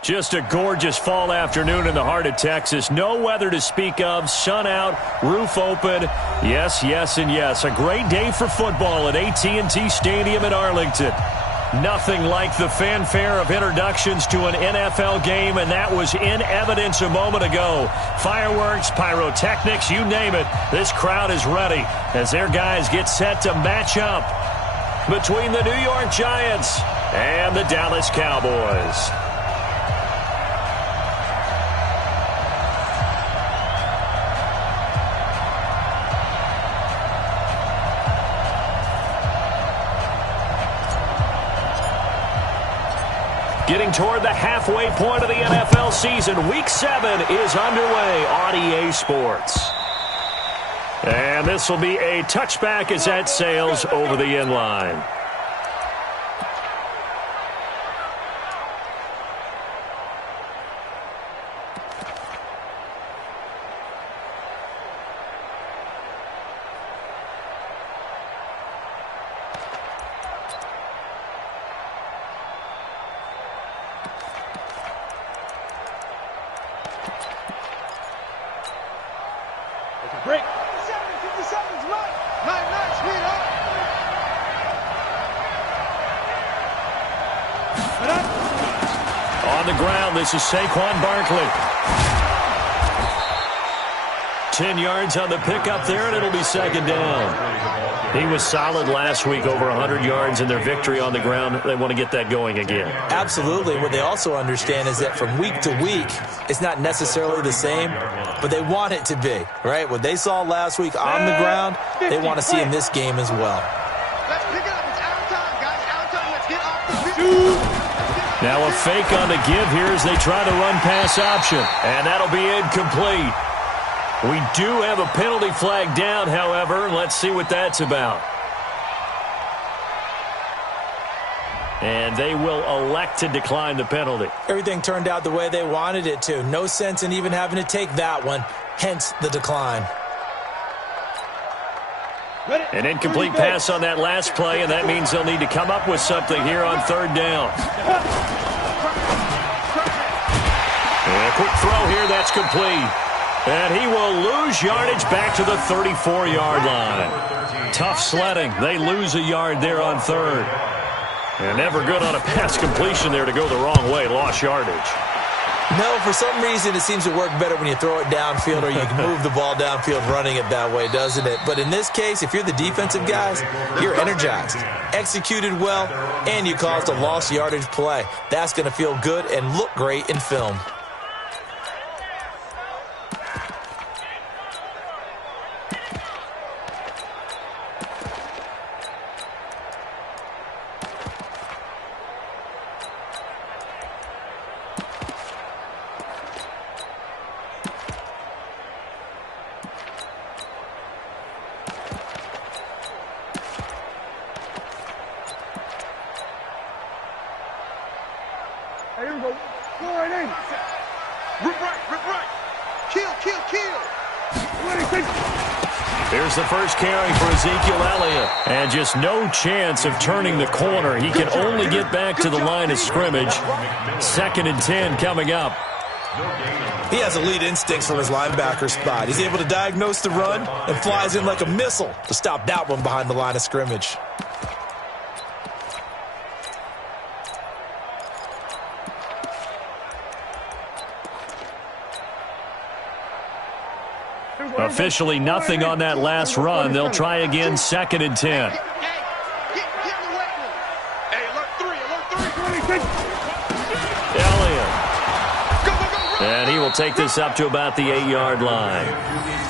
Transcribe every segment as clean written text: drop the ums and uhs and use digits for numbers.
Just a gorgeous fall afternoon in the heart of Texas. No weather to speak of. Sun out, roof open. Yes, yes, and yes. A great day for football at AT&T Stadium in Arlington. Nothing like the fanfare of introductions to an NFL game, and that was in evidence a moment ago. Fireworks, pyrotechnics, you name it. This crowd is ready as their guys get set to match up between the New York Giants and the Dallas Cowboys. Getting toward the halfway point of the NFL season. Week 7 is underway on EA Sports. And this will be a touchback as that sails over the end line. Break. 57's right. Nice, sweetheart. On the ground, this is Saquon Barkley. 10 yards on the pickup there, and it'll be second down. He was solid last week, over 100 yards in their victory on the ground. They want to get that going again. Absolutely. What they also understand is that from week to week, it's not necessarily the same, but they want it to be, right? What they saw last week on the ground, they want to see in this game as well. Let's pick it up. It's out of time, guys. Out of time. Let's get off the field. Now a fake on the give here as they try the run-pass option, and that'll be incomplete. We do have a penalty flag down, however. Let's see what that's about. And they will elect to decline the penalty. Everything turned out the way they wanted it to. No sense in even having to take that one, hence the decline. An incomplete pass on that last play, and that means they'll need to come up with something here on third down. And a quick throw here, that's complete. And he will lose yardage back to the 34-yard line. Tough sledding. They lose a yard there on third. And never good on a pass completion there to go the wrong way. Lost yardage. No, for some reason it seems to work better when you throw it downfield or you can move the ball downfield running it that way, doesn't it? But in this case, if you're the defensive guys, you're energized, executed well, and you caused a lost yardage play. That's going to feel good and look great in film. Here we go. Go right in. Rip right. Kill. Here's the first carry for Ezekiel Elliott. And just no chance of turning the corner. He can only get back to the line of scrimmage. 2nd and 10 coming up. He has elite instincts from his linebacker spot. He's able to diagnose the run and flies in like a missile to stop that one behind the line of scrimmage. Officially nothing on that last run. They'll try again, 2nd and 10. Elliott. And he will take this up to about the 8-yard line.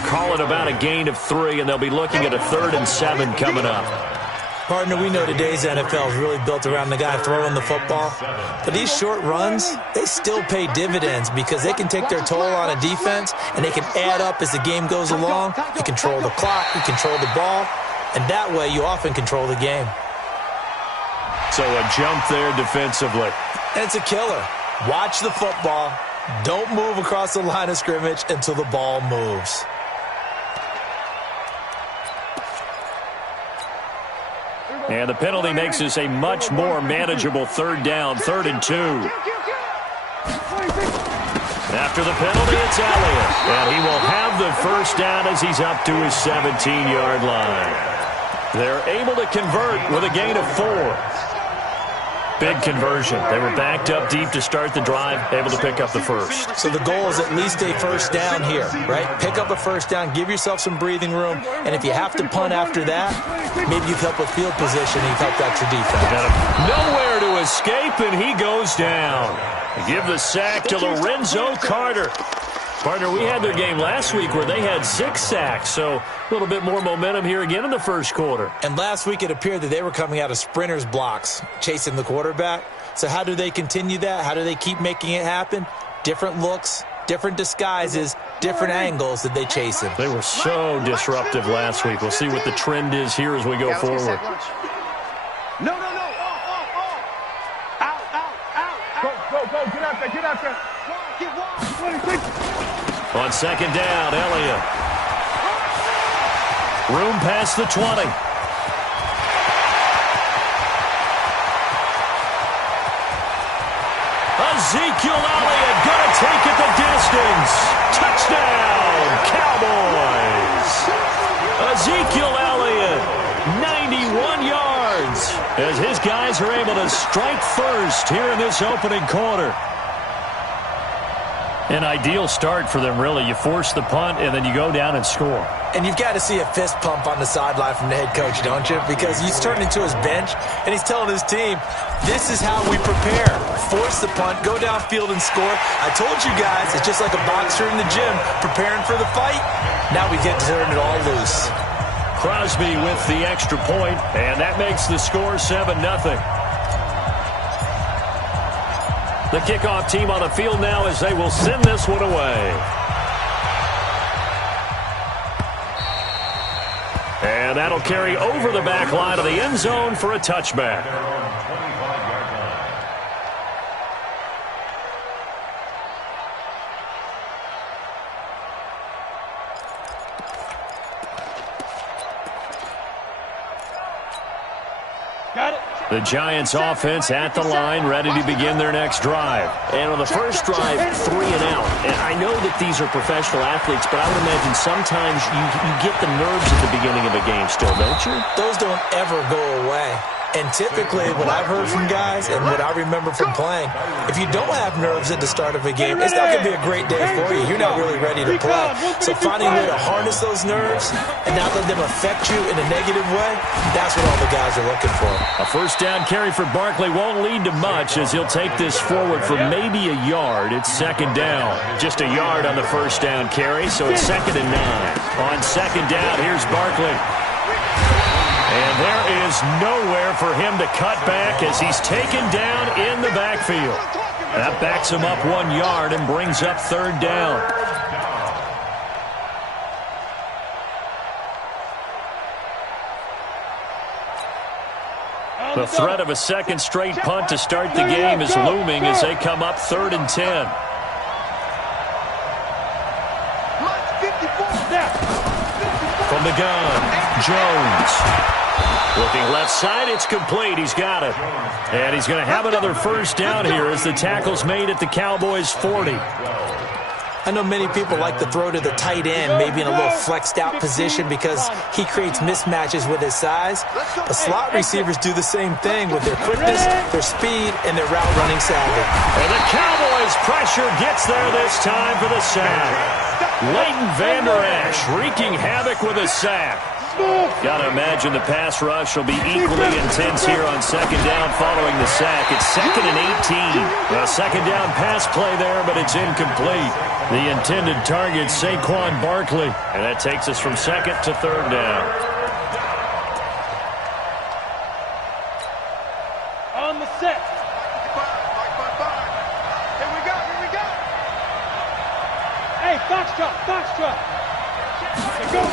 Call it about a gain of 3, and they'll be looking at a 3rd and 7 coming up. Partner, we know today's NFL is really built around the guy throwing the football. But these short runs, they still pay dividends because they can take their toll on a defense, and they can add up as the game goes along. You control the clock, you control the ball, and that way you often control the game. So a jump there defensively. And it's a killer. Watch the football. Don't move across the line of scrimmage until the ball moves. And the penalty makes this a much more manageable 3rd down, 3rd and 2. After the penalty, it's Elliott. And he will have the first down as he's up to his 17-yard line. They're able to convert with a gain of 4. Big conversion. They were backed up deep to start the drive, able to pick up the first. So the goal is at least a first down here, right? Pick up a first down, give yourself some breathing room, and if you have to punt after that, maybe you've helped with field position, you've helped out your defense. Nowhere to escape, and he goes down. Give the sack to Lorenzo Carter. Partner, we had their game last week where they had 6 sacks, so a little bit more momentum here again in the first quarter. And last week it appeared that they were coming out of sprinters blocks, chasing the quarterback. So how do they continue that? How do they keep making it happen? Different looks, different disguises, different angles that they chase him. They were so disruptive last week. We'll see what the trend is here as we go forward. No. Out. Go. Get out there. Get wide. On second down, Elliott. Room past the 20. Ezekiel Elliott going to take it the distance. Touchdown, Cowboys. Ezekiel Elliott, 91 yards, as his guys are able to strike first here in this opening quarter. An ideal start for them, really. You force the punt, and then you go down and score. And you've got to see a fist pump on the sideline from the head coach, don't you? Because he's turned into his bench, and he's telling his team, this is how we prepare. Force the punt, go downfield and score. I told you guys, it's just like a boxer in the gym preparing for the fight. Now we get to turn it all loose. Crosby with the extra point, and that makes the score 7-0. The kickoff team on the field now as they will send this one away. And that'll carry over the back line of the end zone for a touchback. Got it. The Giants offense at the line, ready to begin their next drive. And on the first drive, 3 and out. And I know that these are professional athletes, but I would imagine sometimes you get the nerves at the beginning of a game still, don't you? Those don't ever go away. And typically, what I've heard from guys and what I remember from playing, if you don't have nerves at the start of a game, it's not going to be a great day for you. You're not really ready to play. So finding a way to harness those nerves and not let them affect you in a negative way, that's what all the guys are looking for. A first down carry for Barkley won't lead to much as he'll take this forward for maybe a yard. It's second down. Just a yard on the first down carry, so it's 2nd and 9. On second down, here's Barkley. And there is nowhere for him to cut back as he's taken down in the backfield. That backs him up 1 yard and brings up 3rd down. The threat of a second straight punt to start the game is looming as they come up 3rd and 10. From the gun, Jones. Looking left side, it's complete. He's got it. And he's going to have another first down here as the tackle's made at the Cowboys' 40. I know many people like to throw to the tight end, maybe in a little flexed out position because he creates mismatches with his size. But slot receivers do the same thing with their quickness, their speed, and their route running savvy. And the Cowboys' pressure gets there this time for the sack. Leighton Vander Esch wreaking havoc with a sack. Got to imagine the pass rush will be equally intense here on second down following the sack. It's 2nd and 18. A second down pass play there, but it's incomplete. The intended target, Saquon Barkley. And that takes us from 2nd to 3rd down. On the set. Here we go. Hey, Foxtrot. Here go.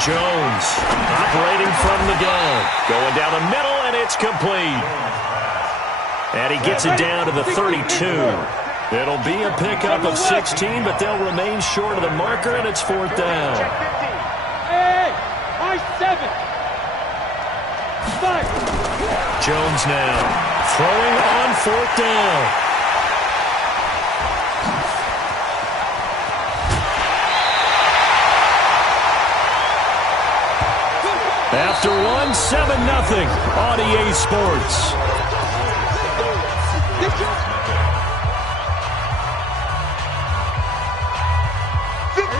Jones operating from the gun. Going down the middle, and it's complete. And he gets it down to the 32. It'll be a pickup of 16, but they'll remain short of the marker, and it's 4th down. Hey, I-7. 5. Jones now throwing on 4th down. After one, 7-0 on EA Sports.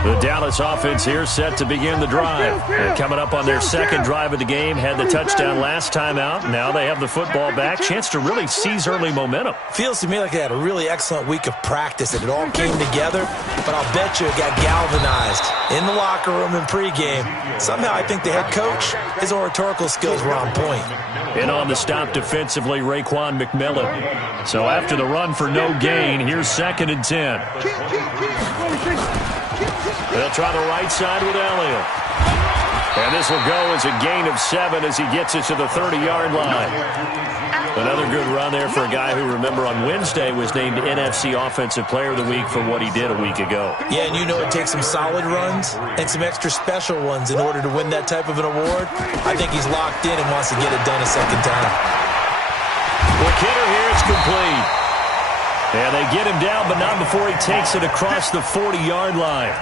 The Dallas offense here set to begin the drive. And coming up on their second drive of the game, had the touchdown last time out. Now they have the football back. Chance to really seize early momentum. Feels to me like they had a really excellent week of practice and it all came together. But I'll bet you it got galvanized in the locker room in pregame. Somehow I think the head coach, his oratorical skills were on point. In on the stop defensively, Raekwon McMillan. So after the run for no gain, here's 2nd and 10. They'll try the right side with Elliott. And this will go as a gain of 7 as he gets it to the 30-yard line. Another good run there for a guy who, remember, on Wednesday was named NFC Offensive Player of the Week for what he did a week ago. Yeah, and you know it takes some solid runs and some extra special ones in order to win that type of an award. I think he's locked in and wants to get it done a second time. The hitter here, it's complete. And they get him down, but not before he takes it across the 40-yard line.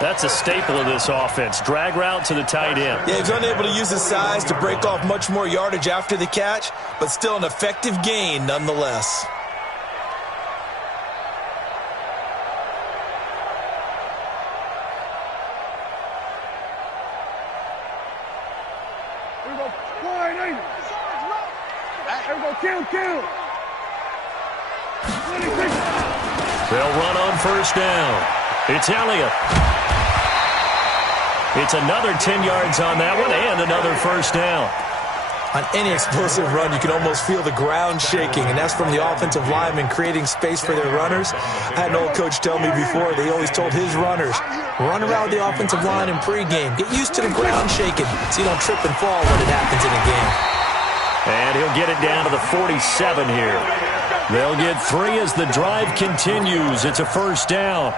That's a staple of this offense. Drag route to the tight end. Yeah, he's unable to use his size to break off much more yardage after the catch, but still an effective gain nonetheless. Here we go. Wide eight. Here we go. Kill. 26. They'll run on first down. It's Elliott. It's another 10 yards on that one and another first down. On any explosive run, you can almost feel the ground shaking, and that's from the offensive linemen creating space for their runners. I had an old coach tell me before, they always told his runners, run around the offensive line in pregame. Get used to the ground shaking so you don't trip and fall when it happens in a game. And he'll get it down to the 47 here. They'll get 3 as the drive continues. It's a first down.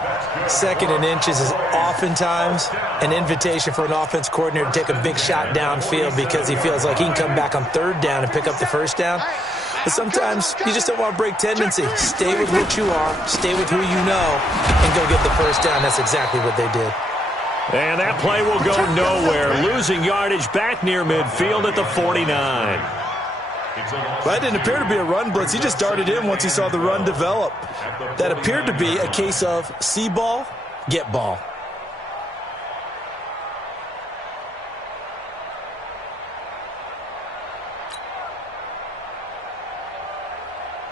2nd and inches is oftentimes an invitation for an offense coordinator to take a big shot downfield because he feels like he can come back on 3rd down and pick up the first down. But sometimes you just don't want to break tendency. Stay with what you are, stay with who you know, and go get the first down. That's exactly what they did. And that play will go nowhere. Losing yardage back near midfield at the 49. Well, that didn't appear to be a run blitz. He just darted in once he saw the run develop. That appeared to be a case of see ball, get ball.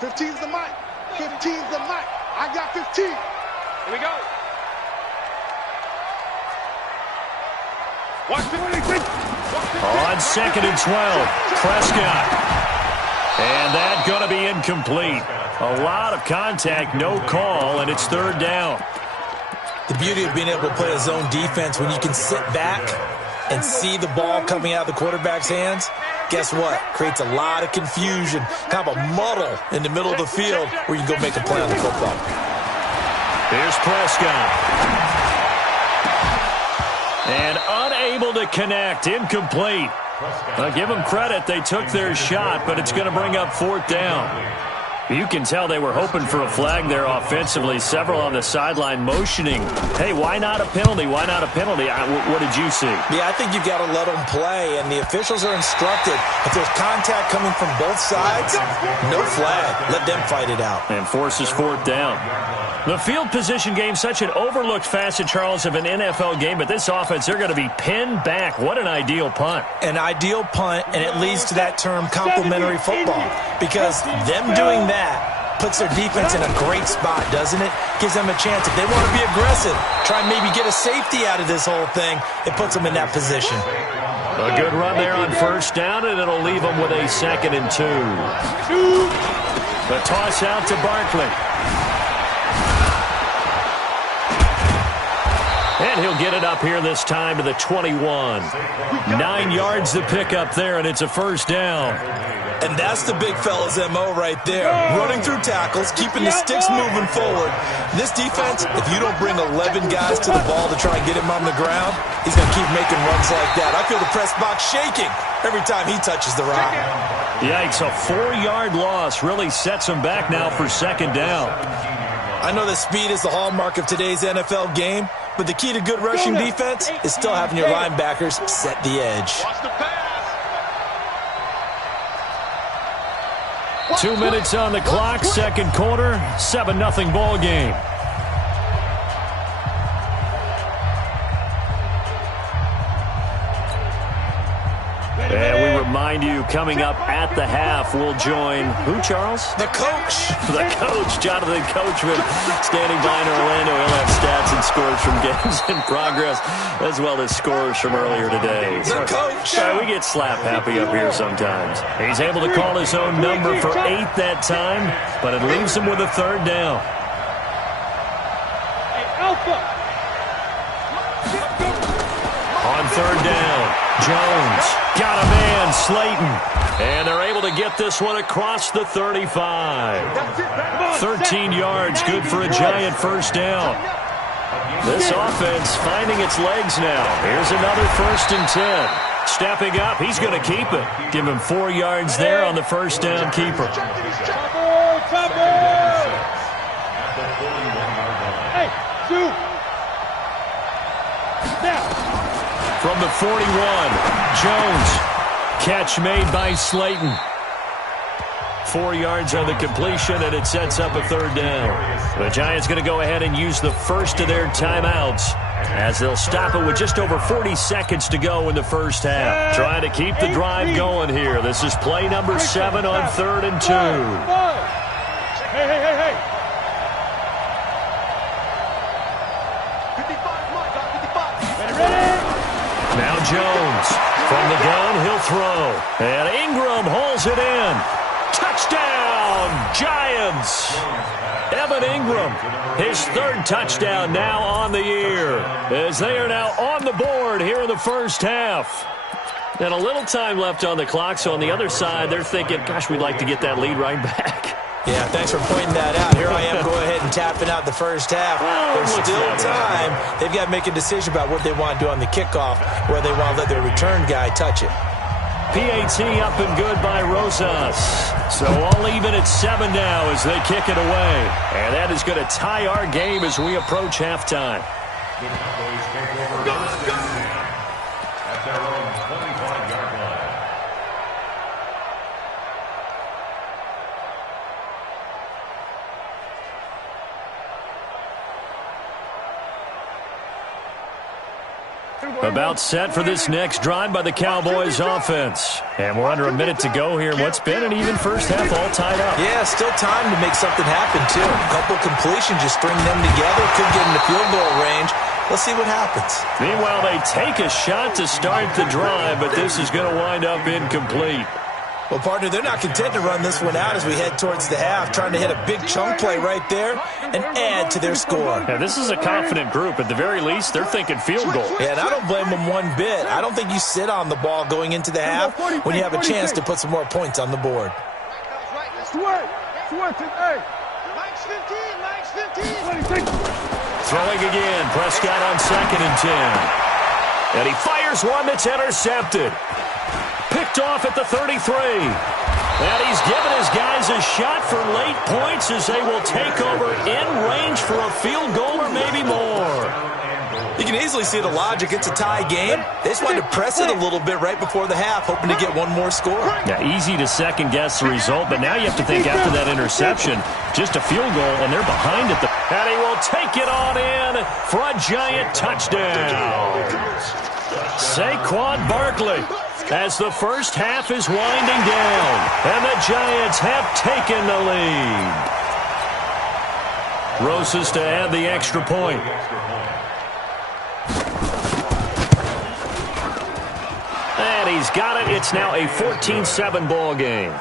Fifteen's the mic. 15's the mic. I got 15. Here we go. Watch 26. On 2nd and 12, Prescott. And that's going to be incomplete. A lot of contact, no call, and it's 3rd down. The beauty of being able to play a zone defense when you can sit back and see the ball coming out of the quarterback's hands, guess what? Creates a lot of confusion, kind of a muddle in the middle of the field where you can go make a play on the football. Here's Prescott. And unable to connect, incomplete. I'll give them credit. They took their shot, but it's going to bring up 4th down. You can tell they were hoping for a flag there offensively. Several on the sideline motioning. Hey, why not a penalty? Why not a penalty? What did you see? Yeah, I think you've got to let them play, and the officials are instructed. If there's contact coming from both sides, no flag. Let them fight it out. And forces 4th down. The field position game, such an overlooked facet, Charles, of an NFL game, but this offense, they're going to be pinned back. What an ideal punt. An ideal punt, and it leads to that term complementary football, because them doing that puts their defense in a great spot, doesn't it? Gives them a chance. If they want to be aggressive, try and maybe get a safety out of this whole thing, it puts them in that position. A good run there on first down, and it'll leave them with a 2nd and 2. The toss out to Barkley. And he'll get it up here this time to the 21. 9 yards to pick up there, and it's a first down. And that's the big fella's MO right there. Running through tackles, keeping the sticks moving forward. This defense, if you don't bring 11 guys to the ball to try and get him on the ground, he's going to keep making runs like that. I feel the press box shaking every time he touches the rock. Yikes, a 4-yard loss really sets him back now for 2nd down. I know that speed is the hallmark of today's NFL game, But the key to good rushing defense is still having your linebackers set the edge. 2 minutes on the clock, second quarter, 7-0 ball game. And we remind you, coming up at the half, we'll join who, Charles? The coach. The coach, Jonathan Coachman, standing by in Orlando. He'll have stats and scores from games in progress, as well as scores from earlier today. The coach. We get slap happy up here sometimes. He's able to call his own number for 8 that time, but it leaves him with a third down. On third down, Jones got a man, Slayton. And they're able to get this one across the 35. 13 yards, good for a giant first down. This offense finding its legs now. Here's another 1st and 10. Stepping up, he's going to keep it. Give him 4 yards there on the first down keeper. Hey, two. From the 41, Jones. Catch made by Slayton. 4 yards on the completion, and it sets up a third down. The Giants going to go ahead and use the first of their timeouts as they'll stop it with just over 40 seconds to go in the first half. Trying to keep the drive going here. This is play number 7 on 3rd and 2. Hey. Now Jones from the gun, he'll throw. And Ingram hauls it in. Touchdown, Giants! Evan Ingram, his 3rd touchdown now on the year, as they are now on the board here in the first half. And a little time left on the clock, so on the other side, they're thinking, gosh, we'd like to get that lead right back. Yeah, thanks for pointing that out. Here I am going ahead and tapping out the first half. There's still time. They've got to make a decision about what they want to do on the kickoff, where they want to let their return guy touch it. PAT up and good by Rosas. So all even at 7 now as they kick it away. And that is going to tie our game as we approach halftime. The Cowboys take over at their own 25-yard line. About set for this next drive by the Cowboys offense. And we're under a minute to go here. What's been an even first half, all tied up. Yeah, still time to make something happen, too. A couple completions, just string them together. Could get in the field goal range. Let's see what happens. Meanwhile, they take a shot to start the drive, but this is going to wind up incomplete. Well, partner, they're not content to run this one out as we head towards the half, trying to hit a big chunk play right there and add to their score. Yeah, this is a confident group. At the very least, they're thinking field goal. Yeah, and I don't blame them one bit. I don't think you sit on the ball going into the half when you have a chance to put some more points on the board. Throwing again, Prescott on 2nd and 10. And he fires one that's intercepted. Picked off at the 33. And he's given his guys a shot for late points as they will take over in range for a field goal or maybe more. You can easily see the logic. It's a tie game. They just wanted to press it a little bit right before the half, hoping to get one more score. Yeah, easy to second-guess the result, but now you have to think after that interception, just a field goal, and they're behind it. And he will take it on in for a giant touchdown. Saquon Barkley, as the first half is winding down, and the Giants have taken the lead. Rosas to add the extra point. And he's got it. It's now a 14-7 ball game.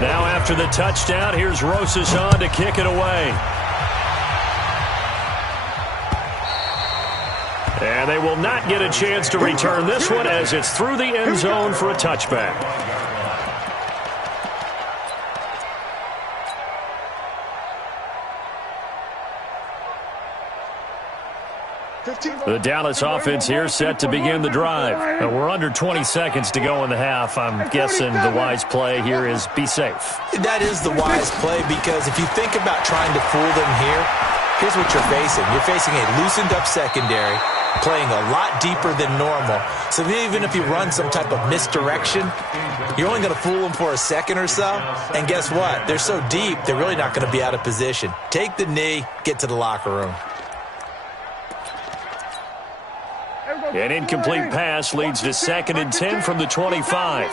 Now after the touchdown, here's Rosas on to kick it away. And they will not get a chance to return this one as it's through the end zone for a touchback. The Dallas offense here set to begin the drive. We're under 20 seconds to go in the half. I'm guessing the wise play here is be safe. That is the wise play, because if you think about trying to fool them here, here's what you're facing. You're facing a loosened up secondary, playing a lot deeper than normal. So even if you run some type of misdirection, you're only going to fool them for a second or so. And guess what? They're so deep, they're really not going to be out of position. Take the knee, get to the locker room. An incomplete pass leads to 2nd and 10 from the 25.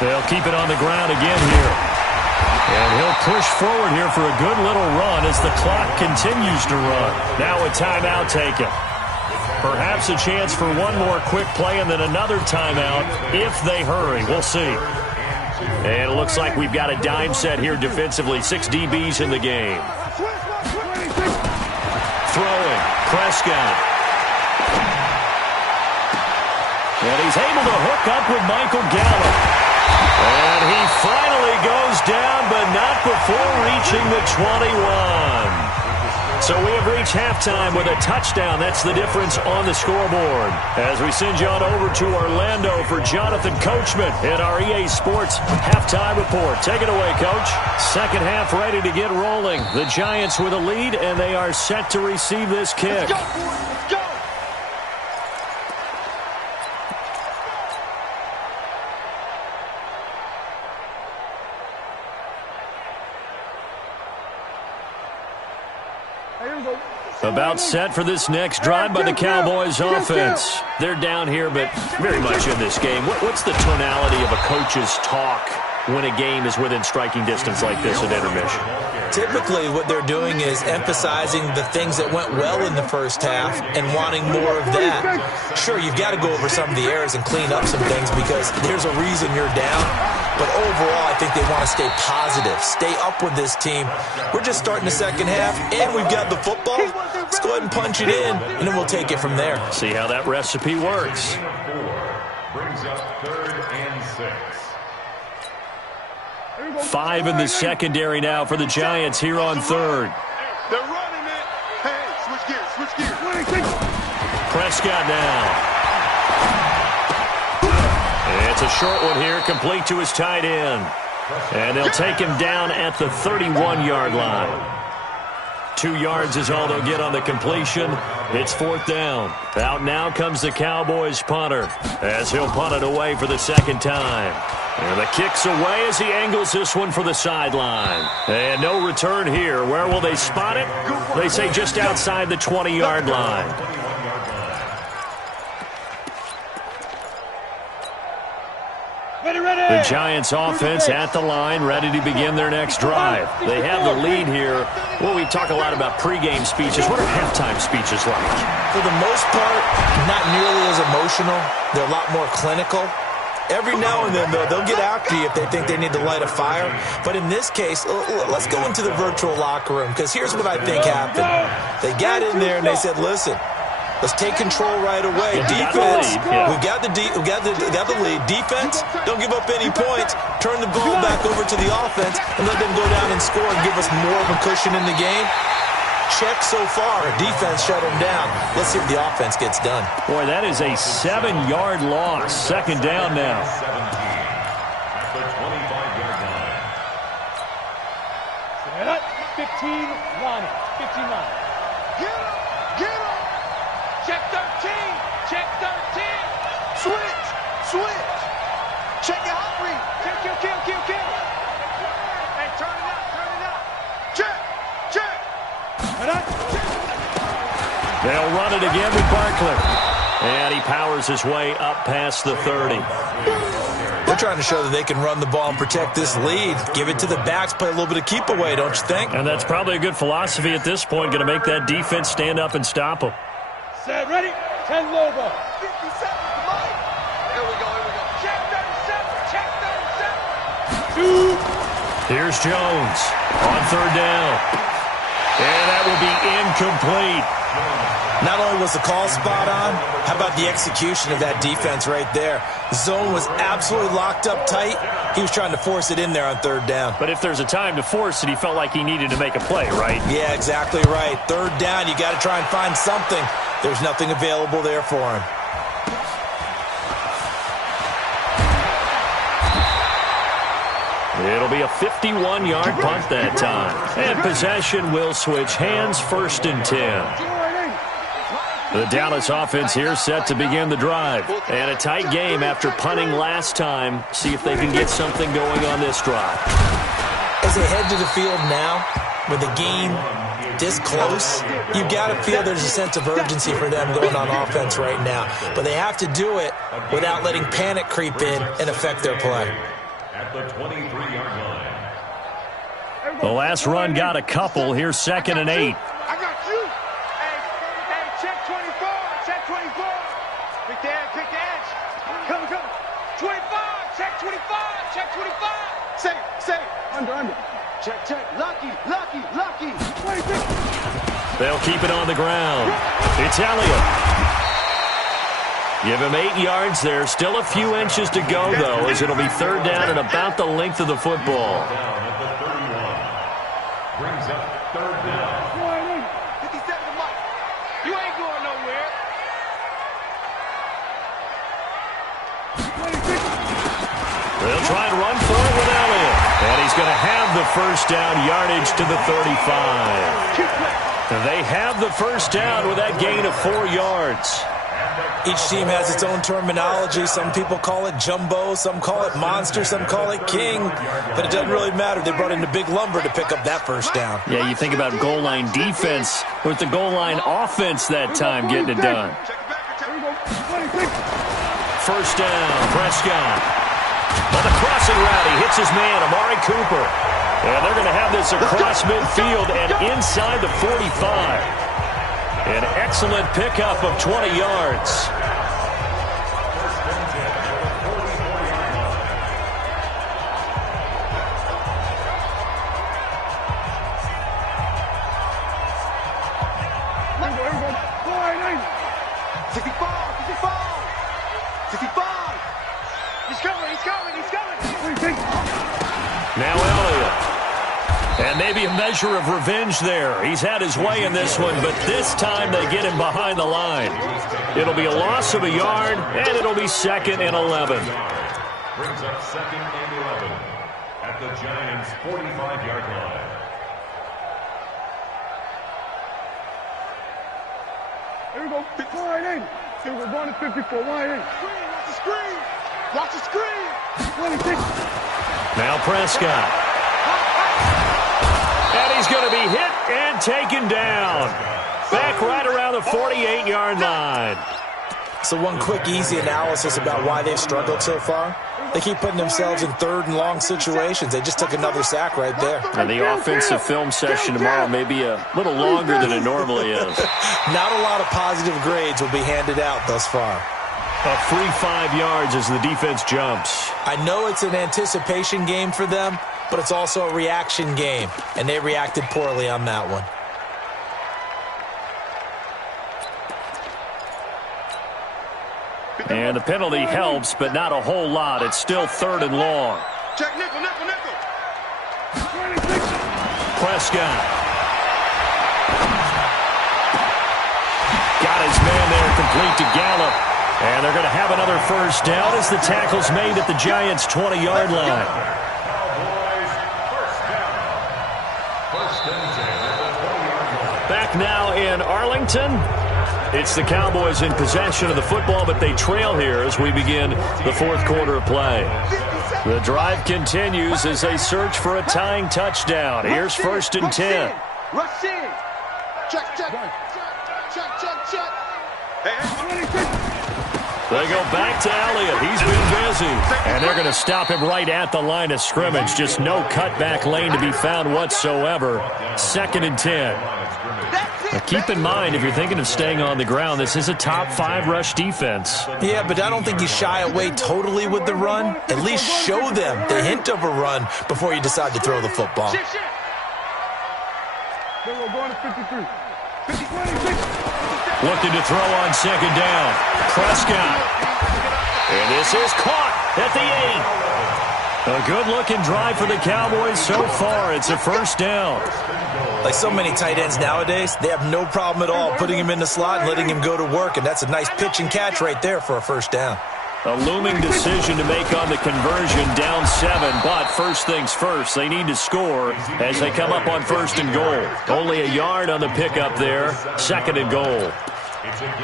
They'll keep it on the ground again here. And he'll push forward here for a good little run as the clock continues to run. Now a timeout taken. Perhaps a chance for one more quick play and then another timeout if they hurry. We'll see. And it looks like we've got a dime set here defensively. 6 DBs in the game. Throwing. Prescott. And he's able to hook up with Michael Gallup. And he finally goes down, but not before reaching the 21. So we have reached halftime with a touchdown. That's the difference on the scoreboard. As we send you on over to Orlando for Jonathan Coachman in our EA Sports halftime report. Take it away, Coach. Second half ready to get rolling. The Giants with a lead, and they are set to receive this kick. Let's go. Let's go. About set for this next drive by the Cowboys offense. They're down here, but very much in this game. What's the tonality of a coach's talk when a game is within striking distance like this at intermission? Typically, what they're doing is emphasizing the things that went well in the first half and wanting more of that. Sure, you've got to go over some of the errors and clean up some things because there's a reason you're down. But overall, I think they want to stay positive, stay up with this team. We're just starting the second half, and we've got the football. Let's go ahead and punch it in, and then we'll take it from there. See how that recipe works. Brings up 3rd and 6. 5 in the secondary now for the Giants here on 3rd. They're running it. Hey, switch gears. Prescott now. It's a short one here, complete to his tight end. And they'll take him down at the 31-yard line. 2 yards is all they'll get on the completion. It's 4th down. Out now comes the Cowboys punter as he'll punt it away for the second time. And the kick's away as he angles this one for the sideline. And no return here. Where will they spot it? They say just outside the 20-yard line. The Giants offense at the line, ready to begin their next drive. They have the lead here. Well, we talk a lot about pregame speeches. What are halftime speeches like? For the most part, not nearly as emotional. They're a lot more clinical. Every now and then, though, they'll get after you if they think they need to light a fire. But in this case, let's go into the virtual locker room, because here's what I think happened. They got in there and they said, listen, let's take control right away. Defense, we've got the lead. Defense, don't give up any points. Turn the ball back over to the offense and let them go down and score and give us more of a cushion in the game. Check so far. Defense shut them down. Let's see if the offense gets done. Boy, that is a 7-yard loss. Second down now. 17 at the 25-yard line. 15 line. 15 line. Get him. Check 13. Check 13. Switch. Check your hot read. Kill. Hey, turn it up. Check. They'll run it again with Barkley. And he powers his way up past the 30. They're trying to show that they can run the ball and protect this lead. Give it to the backs, play a little bit of keep away, don't you think? And that's probably a good philosophy at this point. Going to make that defense stand up and stop them. Set, ready? 10 Lobo. 57, Mike. Here we go. Check 37. 2. Here's Jones on 3rd down. And that will be incomplete. Not only was the call spot on, how about the execution of that defense right there? The zone was absolutely locked up tight. He was trying to force it in there on third down. But if there's a time to force it, he felt like he needed to make a play, right? Yeah, exactly right. Third down, you got to try and find something. There's nothing available there for him. It'll be a 51-yard punt that time. And possession will switch hands, 1st and 10. The Dallas offense here set to begin the drive. And a tight game after punting last time. See if they can get something going on this drive. As they head to the field now, with the game this close, you've got to feel there's a sense of urgency for them going on offense right now. But they have to do it without letting panic creep in and affect their play. At the 23-yard line. The last run got a couple. Here's 2nd and 8. I got you. Hey, check 24. Check 24. Pick the edge. Come. 25. Check 25. Check 25. Say. Under. Check. Lucky. 26. They'll keep it on the ground. It's Elliott. Give him 8 yards there. Still a few inches to go, though, as it'll be 3rd down and about the length of the football. Down at the 31. Brings up 3rd down. 57 to Mike. You ain't going nowhere. They'll try and run for it with Elliott. And he's going to have the 1st down, yardage to the 35. They have the 1st down with that gain of 4 yards. Each team has its own terminology. Some people call it jumbo, some call it monster, some call it king. But it doesn't really matter. They brought in the big lumber to pick up that 1st down. Yeah, you think about goal line defense with the goal line offense that time getting it done. 1st down, Prescott. On the crossing route, he hits his man, Amari Cooper. And they're going to have this across midfield and inside the 45. An excellent pickup of 20 yards. Now Elliott. And maybe a measure of revenge there. He's had his way in this one, but this time they get him behind the line. It'll be a loss of a yard, and it'll be 2nd and 11. Brings up 2nd and 11 at the Giants' 45-yard line. Here we go. Line in. Here we go. Going to 54. Line in. Watch the screen. 26. Now Prescott. And he's going to be hit and taken down. Back right around the 48-yard line. So one quick, easy analysis about why they've struggled so far. They keep putting themselves in 3rd and long situations. They just took another sack right there. And the offensive film session tomorrow may be a little longer than it normally is. Not a lot of positive grades will be handed out thus far. A free 5 yards as the defense jumps. I know it's an anticipation game for them, but it's also a reaction game, and they reacted poorly on that one. And the penalty helps, but not a whole lot. It's still 3rd and long. Check nickel. Prescott. Got his man there, complete to Gallup. And they're going to have another 1st down as the tackle's made at the Giants' 20-yard line. Cowboys, 1st down. 1st and 10 at the 20-yard line. Back now in Arlington. It's the Cowboys in possession of the football, but they trail here as we begin the 4th quarter of play. The drive continues as they search for a tying touchdown. Here's 1st and 10. Rush in. Check. They go back to Elliott. He's been busy. And they're going to stop him right at the line of scrimmage. Just no cutback lane to be found whatsoever. 2nd and 10. Now keep in mind, if you're thinking of staying on the ground, this is a top 5 rush defense. Yeah, but I don't think you shy away totally with the run. At least show them the hint of a run before you decide to throw the football. Then we're going to 53. 26. Looking to throw on second down. Prescott. And this is caught at the 8. A good-looking drive for the Cowboys so far. It's a first down. Like so many tight ends nowadays, they have no problem at all putting him in the slot and letting him go to work, and that's a nice pitch and catch right there for a first down. A looming decision to make on the conversion, down 7, but first things first, they need to score as they come up on first and goal. Only a yard on the pickup there, second and goal.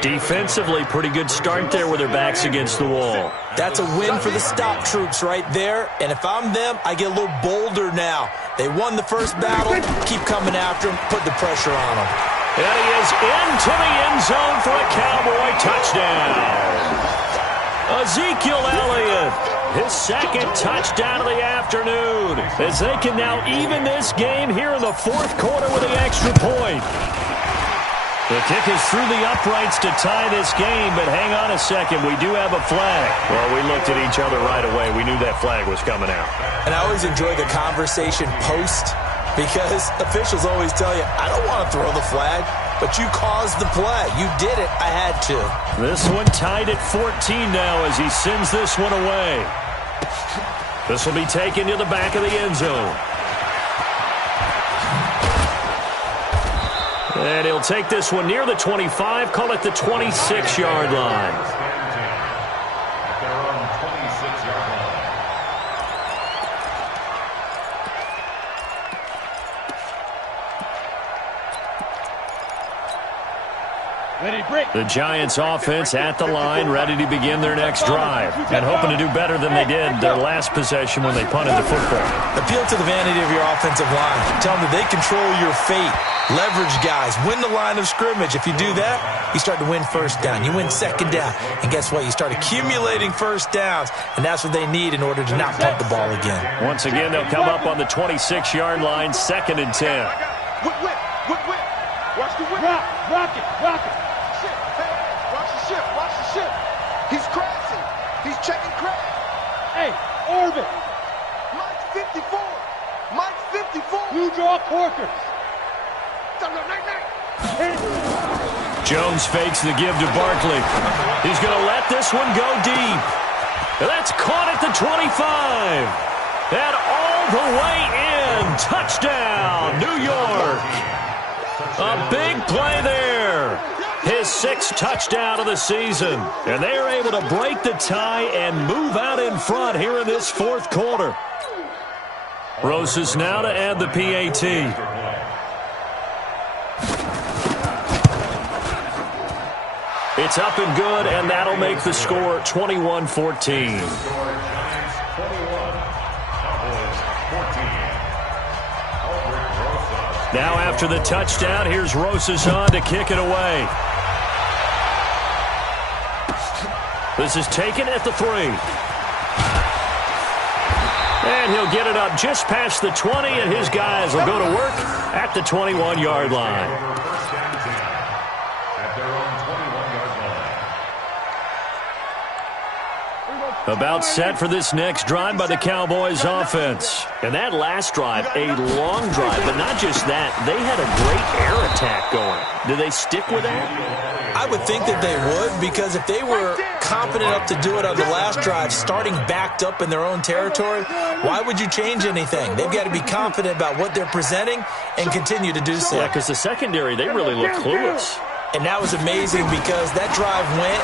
Defensively, pretty good start there with their backs against the wall. That's a win for the stop troops right there, and if I'm them, I get a little bolder now. They won the first battle, keep coming after him, put the pressure on him. And he is into the end zone for a Cowboy touchdown. Ezekiel Elliott, his second touchdown of the afternoon, as they can now even this game here in the fourth quarter with the extra point. The kick is through the uprights to tie this game, but hang on a second, we do have a flag. Well, we looked at each other right away. We knew that flag was coming out. And I always enjoy the conversation post, because officials always tell you, I don't want to throw the flag, but you caused the play. You did it. I had to. This one tied at 14 now as he sends this one away. This will be taken to the back of the end zone. And he'll take this one near the 25, call it the 26-yard line. The Giants offense at the line, ready to begin their next drive, and hoping to do better than they did their last possession when they punted the football. Appeal to the vanity of your offensive line. Tell them that they control your fate. Leverage guys. Win the line of scrimmage. If you do that, you start to win first down. You win second down. And guess what? You start accumulating first downs, and that's what they need in order to not pump the ball again. Once again, they'll come up on the 26-yard line, second and 10. Whip. Watch the whip. Rock it. Watch the ship. He's crashing. He's checking crash. Hey, orbit. Mike's 54. You draw corkers. Jones fakes the give to Barkley. He's going to let this one go deep. That's caught at the 25. And all the way in. Touchdown, New York. A big play there. His 6th touchdown of the season. And they are able to break the tie and move out in front here in this fourth quarter. Rosas now to add the PAT. It's up and good, and that'll make the score 21-14. Now after the touchdown, here's Rosas on to kick it away. This is taken at the 3. And he'll get it up just past the 20, and his guys will go to work at the 21-yard line. About set for this next drive by the Cowboys offense. And that last drive, a long drive, but not just that. They had a great air attack going. Do they stick with that? I would think that they would, because if they were confident enough to do it on the last drive, starting backed up in their own territory, why would you change anything? They've got to be confident about what they're presenting and continue to do so. Yeah, because the secondary, they really look clueless. And that was amazing because that drive went,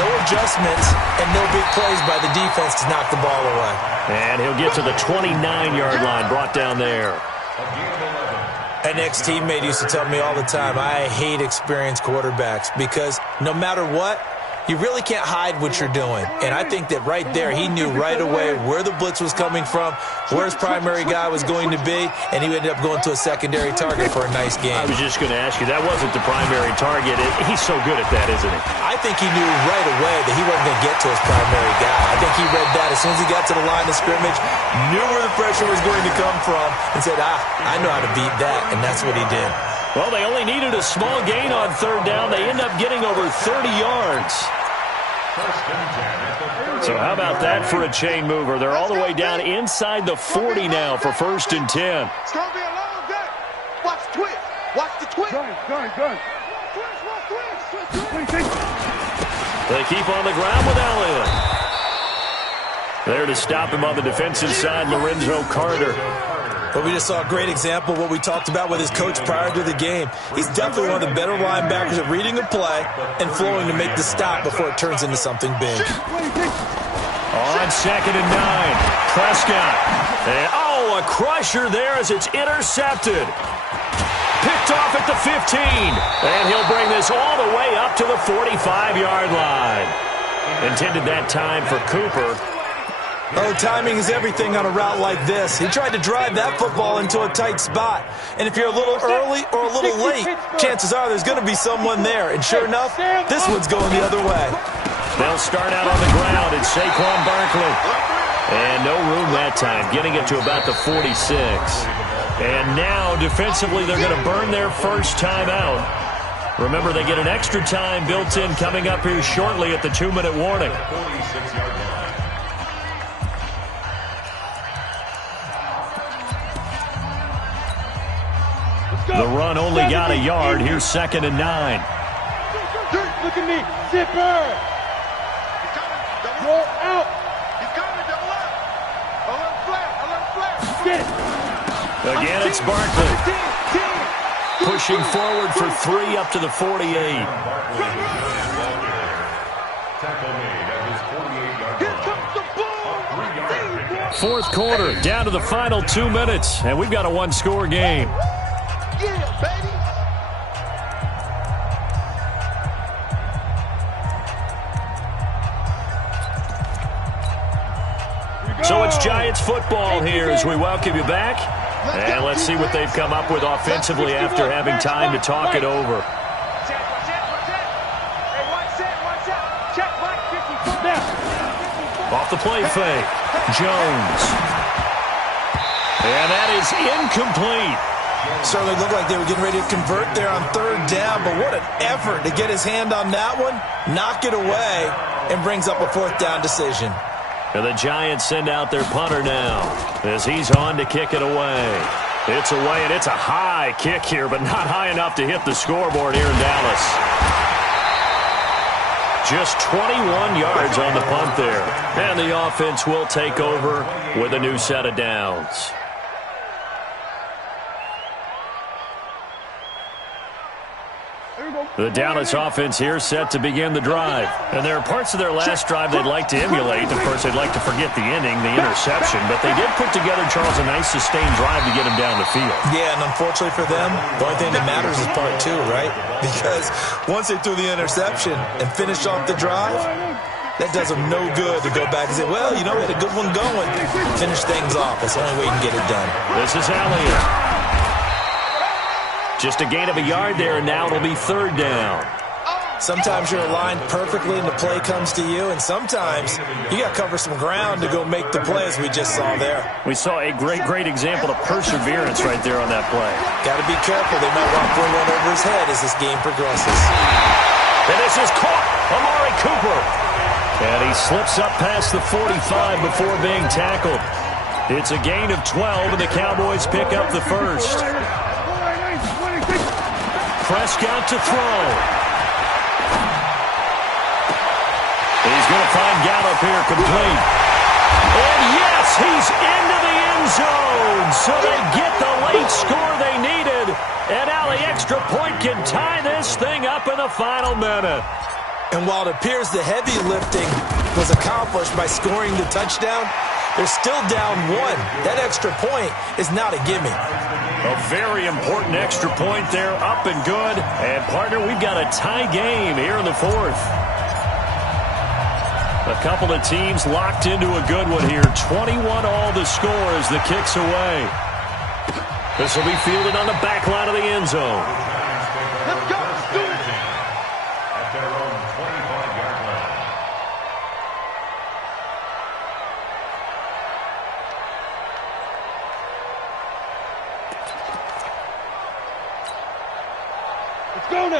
no adjustments, and no big plays by the defense to knock the ball away. And he'll get to the 29-yard line, brought down there. An ex-teammate used to tell me all the time, I hate experienced quarterbacks because no matter what, you really can't hide what you're doing. And I think that right there, he knew right away where the blitz was coming from, where his primary guy was going to be, and he ended up going to a secondary target for a nice game. I was just going to ask you, that wasn't the primary target. He's so good at that, isn't he? I think he knew right away that he wasn't going to get to his primary guy. I think he read that as soon as he got to the line of scrimmage, knew where the pressure was going to come from, and said, I know how to beat that, and that's what he did. Well, they only needed a small gain on third down. They end up getting over 30 yards. So how about that for a chain mover? They're all the way down inside the 40 now for first and 10. It's going to be a long day. Watch the twist. Watch the twist. Gun. Watch the twist. They keep on the ground with Elliott. There to stop him on the defensive side, Lorenzo Carter. But we just saw a great example of what we talked about with his coach prior to the game. He's definitely one of the better linebackers at reading a play and flowing to make the stop before it turns into something big. On 2nd and 9, Prescott. And, a crusher there as it's intercepted. Picked off at the 15. And he'll bring this all the way up to the 45-yard line. Intended that time for Cooper. Oh, timing is everything on a route like this. He tried to drive that football into a tight spot. And if you're a little early or a little late, chances are there's going to be someone there. And sure enough, this one's going the other way. They'll start out on the ground. It's Saquon Barkley. And no room that time, getting it to about the 46. And now, defensively, they're going to burn their first time out. Remember, they get an extra time built in coming up here shortly at the 2-minute warning. The run only got a yard. Here's 2nd and 9. Look at me. Zipper. Roll out. He's coming, double up. A little flat. Get it. Again, it's Barkley. Pushing forward for 3 up to the 48. Tackle made at his 48-yard line. Fourth quarter, down to the final 2 minutes, and we've got a one-score game. Yeah, baby. So it's Giants football here as we welcome you back. And let's see what they've come up with offensively after having time to talk it over. Off the play fake, Jones. And that is incomplete. Certainly looked like they were getting ready to convert there on 3rd down, but what an effort to get his hand on that one, knock it away, and brings up a 4th down decision. And the Giants send out their punter now as he's on to kick it away. It's away, and it's a high kick here, but not high enough to hit the scoreboard here in Dallas. Just 21 yards on the punt there. And the offense will take over with a new set of downs. The Dallas offense here set to begin the drive. And there are parts of their last drive they'd like to emulate. Of course, they'd like to forget the inning, the interception. But they did put together, Charles, a nice sustained drive to get him down the field. Yeah, and unfortunately for them, the only thing that matters is part 2, right? Because once they threw the interception and finished off the drive, that does them no good to go back and say, well, you know, we had a good one going. Finish things off. That's the only way you can get it done. This is Elliott. Just a gain of a yard there, and now it'll be 3rd down. Sometimes you're aligned perfectly and the play comes to you, and sometimes you got to cover some ground to go make the play, as we just saw there. We saw a great example of perseverance right there on that play. Got to be careful. They might want to bring one over his head as this game progresses. And this is caught. Amari Cooper. And he slips up past the 45 before being tackled. It's a gain of 12, and the Cowboys pick up the first. Prescott to throw. He's going to find Gallup here complete. And yes, he's into the end zone. So they get the late score they needed. And now the extra point can tie this thing up in the final minute. And while it appears the heavy lifting was accomplished by scoring the touchdown, they're still down 1. That extra point is not a gimme. A very important extra point there, up and good. And, partner, we've got a tie game here in the 4th. A couple of teams locked into a good one here. 21 all the score as the kick's away. This will be fielded on the back line of the end zone. Let's go. Let's do it. At their own 25-yard line.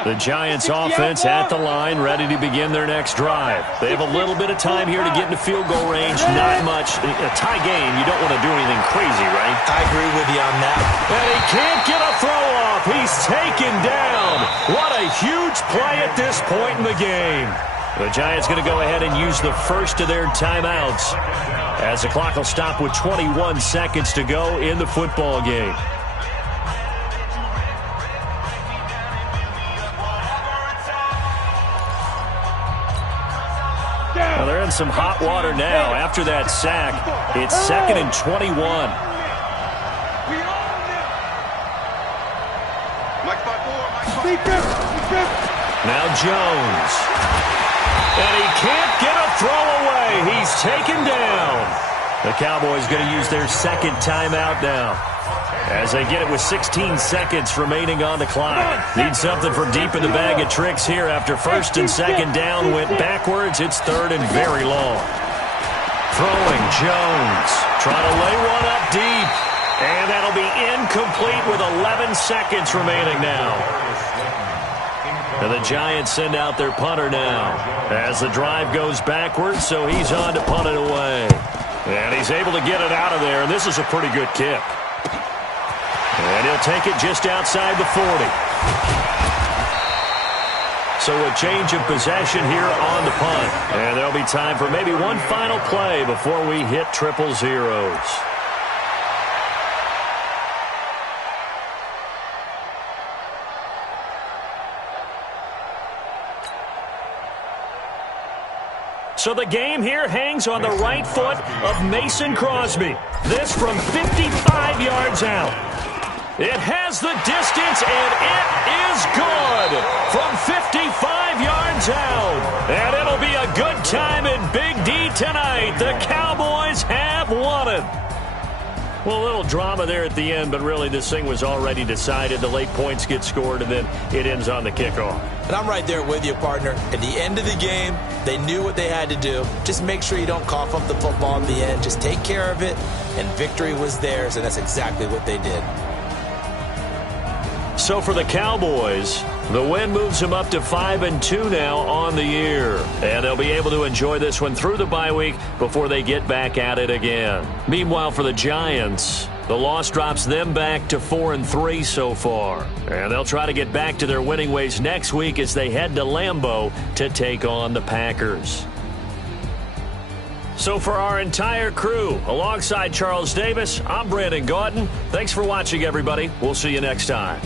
The Giants offense at the line, ready to begin their next drive. They have a little bit of time here to get into field goal range. Not much. A tie game, you don't want to do anything crazy, right? I agree with you on that. And he can't get a throw off. He's taken down. What a huge play at this point in the game. The Giants going to go ahead and use the first of their timeouts as the clock will stop with 21 seconds to go in the football game. Well, they're in some hot water now. After that sack, it's 2nd and 21. Now Jones. And he can't get a throw away. He's taken down. The Cowboys going to use their second timeout now as they get it with 16 seconds remaining on the clock. Need something from deep in the bag of tricks here after first and second down went backwards. It's 3rd and very long. Throwing Jones. Trying to lay one up deep. And that'll be incomplete with 11 seconds remaining now. And the Giants send out their punter now as the drive goes backwards, so he's on to punt it away. And he's able to get it out of there, and this is a pretty good kick. And he'll take it just outside the 40. So a change of possession here on the punt. And there'll be time for maybe one final play before we hit 000. So the game here hangs on the right foot of Mason Crosby. This from 55 yards out. It has the distance, and it is good from 55 yards out. And it'll be a good time in Big D tonight. The Cowboys have won it. Well, a little drama there at the end, but really this thing was already decided. The late points get scored, and then it ends on the kickoff. And I'm right there with you, partner. At the end of the game, they knew what they had to do. Just make sure you don't cough up the football at the end. Just take care of it, and victory was theirs, and that's exactly what they did. So for the Cowboys, the win moves them up to 5-2 now on the year. And they'll be able to enjoy this one through the bye week before they get back at it again. Meanwhile, for the Giants, the loss drops them back to 4-3 so far. And they'll try to get back to their winning ways next week as they head to Lambeau to take on the Packers. So for our entire crew, alongside Charles Davis, I'm Brandon Gaudin. Thanks for watching, everybody. We'll see you next time.